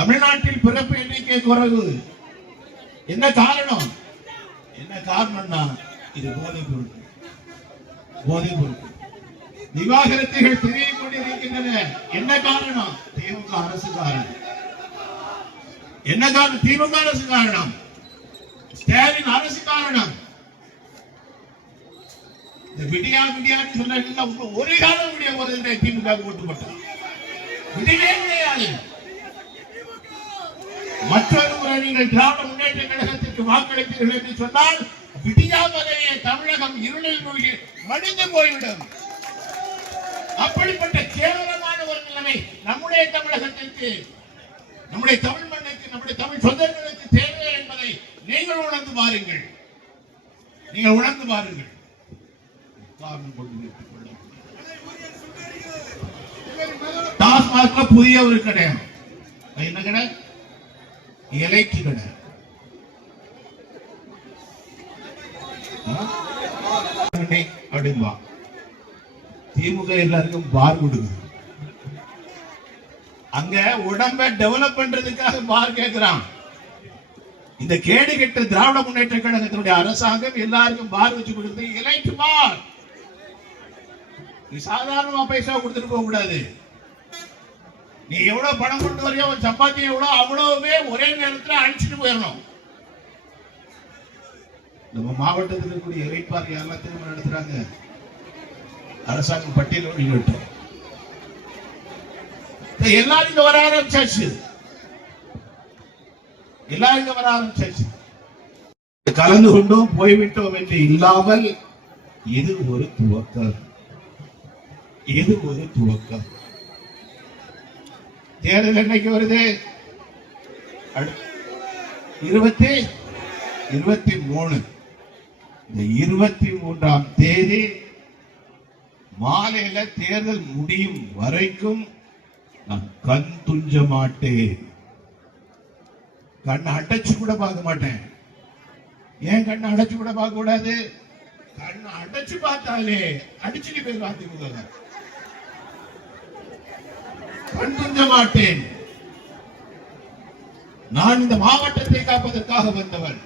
தமிழ்நாட்டில் பிறப்பு எண்ணிக்கை குறைவு. என்ன காரணம்? என்ன காரணம்னா இது போதைப் பொருள். போதைப் பொருள் விவாகரத்துகள் பெருகிக் கொண்டிருக்கின்றன. என்ன காரணம்? திமுக அரசு காரணம். என்ன காரணம்? திமுக அரசு காரணம். ஸ்டாலின் அரசு காரணம். இந்த விடியா விடியான்னு சொன்ன ஒரு காலம் முடிய போறது திமுக ஓட்டு போட்டோம். விடிவே கிடையாது. மற்றொரு முறை நீங்கள் திராவிட முன்னேற்ற கழகத்திற்கு வாக்களித்தீர்கள் என்று சொன்னால் விடியாமலேயே தமிழகம் இருளில் மூழ்கி மடிந்து போய்விடும். அப்படிப்பட்ட கேவலமான ஒரு நிலைமை நம்முடைய தமிழகத்திற்கு, நம்முடைய தமிழ் மண்ணுக்கு, நம்முடைய தமிழ் சொந்தங்களுக்கு தேவை என்பதை நீங்கள் உணர்ந்து பாருங்கள். நீங்கள் உணர்ந்து பாருங்கள். டாஸ்மாக்ல புதிய ஒரு கடை. என்ன கடை? எலைக்கு கடை. அப்படின்பா. திமுக எல்லாருக்கும் பார் கொடுக்குது. அங்க உடம்ப டெவலப் பண்றதுக்காக பார் கேட்கிறான். இந்த கேடு கெட்ட திராவிட முன்னேற்ற கழகத்தினுடைய அரசாங்கம் எல்லாருக்கும் பார் வச்சு கொடுத்து எலைட் பார். நீ சாதாரணமா பைசா கொடுத்துட்டு போக கூடாது. நீ எவ்வளவு பணம் கொண்டு வரையோ சப்பாத்தி எவ்வளவு அவ்வளவுமே ஒரே நேரத்தில் அடிச்சுட்டு போயிடணும். நம்ம மாவட்டத்தில் இருக்கக்கூடிய இறைப்பார் யாரெல்லாம் திருமணம் நடத்துறாங்க அரசாங்கம் பட்டியல் வெளியிட்டோம். எல்லாரும் இங்க வர ஆரம்பிச்சாச்சு. எல்லாரும் இங்க வர ஆரம்பிச்சாச்சு. கலந்து கொண்டோம் போய்விட்டோம் என்று இல்லாமல் இது ஒரு துவக்கம். இது ஒரு துவக்கம். தேர்தல் என்னைக்கு வருது? 23. இந்த 23ஆம் தேதி மாலையில தேர்தல் முடியும் வரைக்கும் நான் கண் துஞ்ச மாட்டேன். கண்ணை அடைச்சு கூட பார்க்க மாட்டேன். ஏன் கண்ணை அடைச்சு கூட பார்க்க கூடாது? கண்ணை அடைச்சு பார்த்தாலே அடிச்சுட்டு போய் பார்த்து கண் துஞ்ச மாட்டேன். நான் இந்த மாவட்டத்தை காப்பதற்காக வந்தவன்.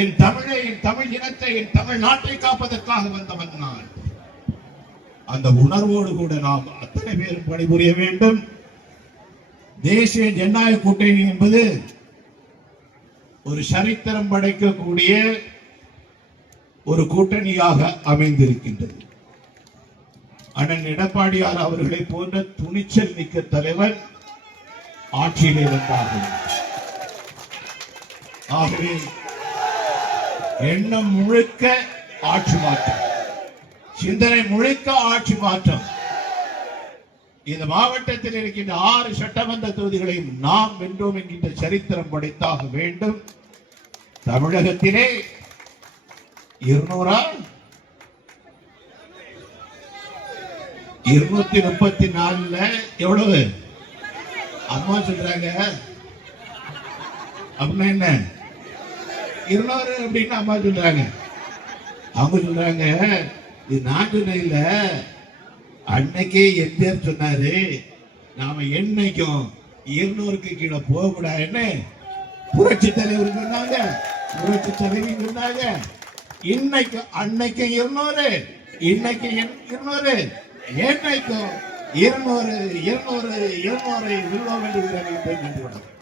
என் தமிழை, என் தமிழ் இனத்தை, என் தமிழ் நாட்டை காப்பதற்காக வந்தவன் நான். அந்த உணர்வோடு கூட நாம் அத்தனை பேரும் பணிபுரிய வேண்டும். தேசிய ஜனநாயக கூட்டணி என்பது ஒரு சரித்திரம் படைக்கக்கூடிய ஒரு கூட்டணியாக அமைந்திருக்கின்றது. அண்ணன் எடப்பாடியார் அவர்களை போன்ற துணிச்சல் மிக்க தலைவர் ஆட்சியிலே வந்தார்கள். ஆகவே எண்ணம் முழுக்க ஆட்சி மாற்றம், சிந்தனை முழுக்க ஆட்சி மாற்றம். இந்த மாவட்டத்தில் இருக்கின்ற 6 சட்டமன்ற தொகுதிகளையும் நாம் வென்றோம் என்கின்ற சரித்திரம் படைத்தாக வேண்டும். தமிழகத்திலே 234 எவ்வளவு அம்மா சொல்றாங்க? அப்படின்னா என்ன 200 அப்படின்னு அம்மா சொல்றாங்க. அவங்க சொல்றாங்க இது நான் சொன்ன இல்ல, அன்னைக்கே எம்ஜிஆர் சொன்னாரு நாம என்னைக்கும் 200க்கு கீழே போக கூடாதுன்னு புரட்சி தலைவர் சொன்னாங்க, புரட்சி தலைவி சொன்னாங்க. இன்னைக்கு அன்னைக்கு 200, இன்னைக்கு 200, என்னைக்கும் 200 வெல்வோம் என்று